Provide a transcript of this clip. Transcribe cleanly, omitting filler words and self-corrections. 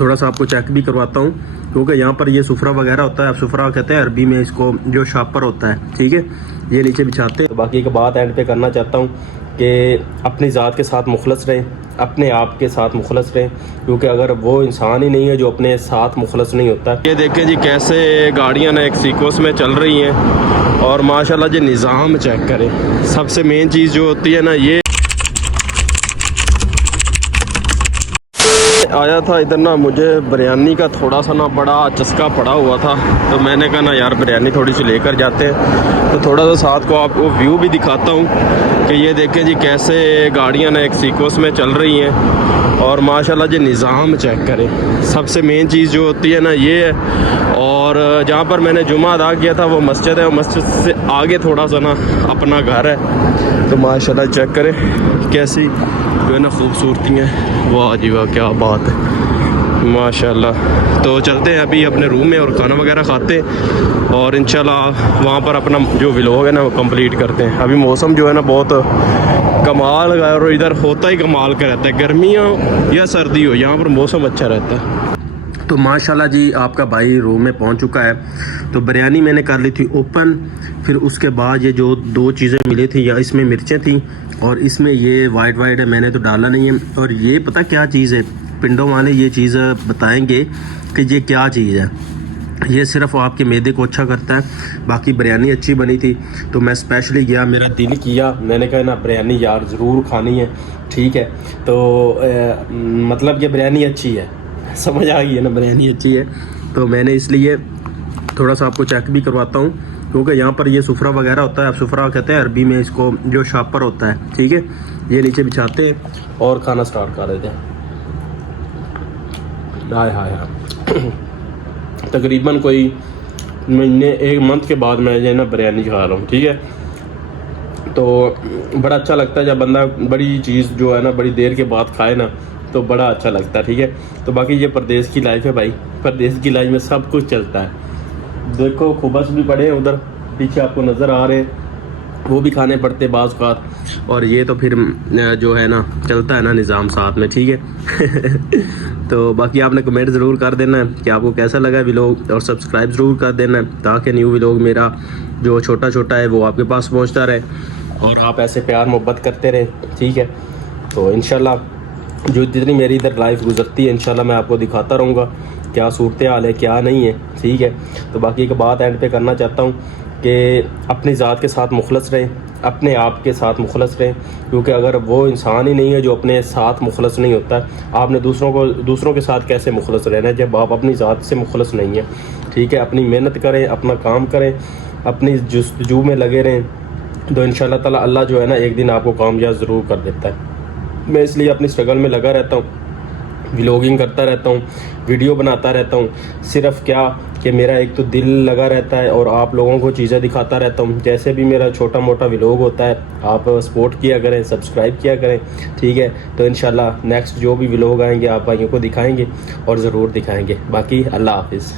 थोड़ा सा आपको चेक भी करवाता हूँ, क्योंकि यहाँ पर ये सुफरा वगैरह होता है। अब सुफरा कहते हैं अरबी में इसको, जो शापर होता है, ठीक है, ये नीचे बिछाते हैं। तो बाकी एक बात एंड पे करना चाहता हूँ कि अपनी ज़ात के साथ मुखलस रहें, अपने आप के साथ मुखलस रहें, क्योंकि अगर वो इंसान ही नहीं है जो अपने साथ मुखलस नहीं होता। ये देखें जी कैसे गाड़ियाँ ना एक सीक्वेंस में चल रही हैं, और माशाल्लाह जी निज़ाम चेक करें। सबसे मेन चीज़ जो होती है ना, ये आया था इधर ना, मुझे बिरयानी का थोड़ा सा ना बड़ा चस्का पड़ा हुआ था, तो मैंने कहा ना यार बिरयानी थोड़ी सी लेकर जाते हैं। तो थोड़ा सा साथ को आपको व्यू भी दिखाता हूँ कि ये देखें जी कैसे गाड़ियाँ ना एक सीक्वेंस में चल रही हैं, और माशाल्लाह जी निज़ाम चेक करें। सबसे मेन चीज़ जो होती है ना ये है। और जहाँ पर मैंने जुमा अदा किया था वो मस्जिद है, और मस्जिद से आगे थोड़ा सा ना अपना घर है। तो माशाल्लाह चेक करें कैसी जो है ना खूबसूरती है। वाह जी वाह, क्या बात है माशाल्लाह। तो चलते हैं अभी अपने रूम में और खाना वगैरह खाते हैं, और इंशाल्लाह वहाँ पर अपना जो व्लॉग है ना वो कंप्लीट करते हैं। अभी मौसम जो है ना बहुत कमाल का, और इधर होता ही कमाल का रहता है, गर्मी हो या सर्दी हो, यहाँ पर मौसम अच्छा रहता है। तो माशाल्लाह जी आपका भाई रूम में पहुंच चुका है। तो बिरयानी मैंने कर ली थी ओपन, फिर उसके बाद ये जो दो चीज़ें मिली थी, या इसमें मिर्चें थी और इसमें ये वाइट है, मैंने तो डाला नहीं है। और ये पता क्या चीज़ है, पिंडों वाले ये चीज़ बताएंगे कि ये क्या चीज़ है। ये सिर्फ आपके मैदे को अच्छा करता है। बाकी बिरयानी अच्छी बनी थी, तो मैं स्पेशली गया, मेरा दिल किया, मैंने कहा ना बिरयानी यार ज़रूर खानी है, ठीक है। तो मतलब ये बिरयानी अच्छी है, समझ आ गई है ना, बिरयानी अच्छी है। तो मैंने इसलिए थोड़ा सा आपको चेक भी करवाता हूँ, क्योंकि यहाँ पर ये सुफरा वगैरह होता है। अब सुफरा कहते हैं अरबी में इसको, जो शापर होता है, ठीक है, ये नीचे बिछाते हैं और खाना स्टार्ट कर देते हैं। हाय हाय हाय तकरीबन कोई महीने, एक मंथ के बाद मैं जो ना बिरयानी खा रहा हूँ, ठीक है। तो बड़ा अच्छा लगता है जब बंदा बड़ी चीज़ जो है ना बड़ी देर के बाद खाए ना, तो बड़ा अच्छा लगता है, ठीक है। तो बाकी ये परदेश की लाइफ है भाई, परदेश की लाइफ में सब कुछ चलता है। देखो खुबस भी पड़े हैं उधर पीछे आपको नज़र आ रहे हैं, वो भी खाने पड़ते बाज़ बात, और ये तो फिर जो है ना चलता है ना निज़ाम साथ में, ठीक है। तो बाकी आपने कमेंट ज़रूर कर देना है कि आपको कैसा लगा व्लॉग, और सब्सक्राइब ज़रूर कर देना है, ताकि न्यू व्लॉग मेरा जो छोटा छोटा है वो आपके पास पहुंचता रहे, और आप ऐसे प्यार मोहब्बत करते रहें, ठीक है। तो इंशाल्लाह जो जितनी मेरी इधर लाइफ गुजरती है इंशाल्लाह मैं आपको दिखाता रहूँगा क्या सूरत हाल है, क्या नहीं है, ठीक है। तो बाकी एक बात एंड पे करना चाहता हूँ कि अपनी ज़ात के साथ मुखलस रहें, अपने आप के साथ मुखलस रहें, क्योंकि अगर वो इंसान ही नहीं है जो अपने साथ मुखलस नहीं होता, आपने दूसरों के साथ कैसे मुखलस रहना है जब आप अपनी ज़ात से मुखलस नहीं है, ठीक है। अपनी मेहनत करें, अपना काम करें, अपनी जुस्तजू में लगे रहें, तो इंशाल्लाह ताला अल्लाह जो है ना एक दिन आपको कामयाब ज़रूर कर देता है। मैं इसलिए अपनी स्ट्रगल में लगा रहता हूँ, व्लॉगिंग करता रहता हूँ, वीडियो बनाता रहता हूँ। सिर्फ क्या कि मेरा एक तो दिल लगा रहता है, और आप लोगों को चीज़ें दिखाता रहता हूँ। जैसे भी मेरा छोटा मोटा व्लॉग होता है आप सपोर्ट किया करें, सब्सक्राइब किया करें, ठीक है। तो इंशाल्लाह नेक्स्ट जो भी व्लॉग आएंगे आप भाइयों को दिखाएंगे, और ज़रूर दिखाएंगे। बाकी अल्लाह हाफिज़।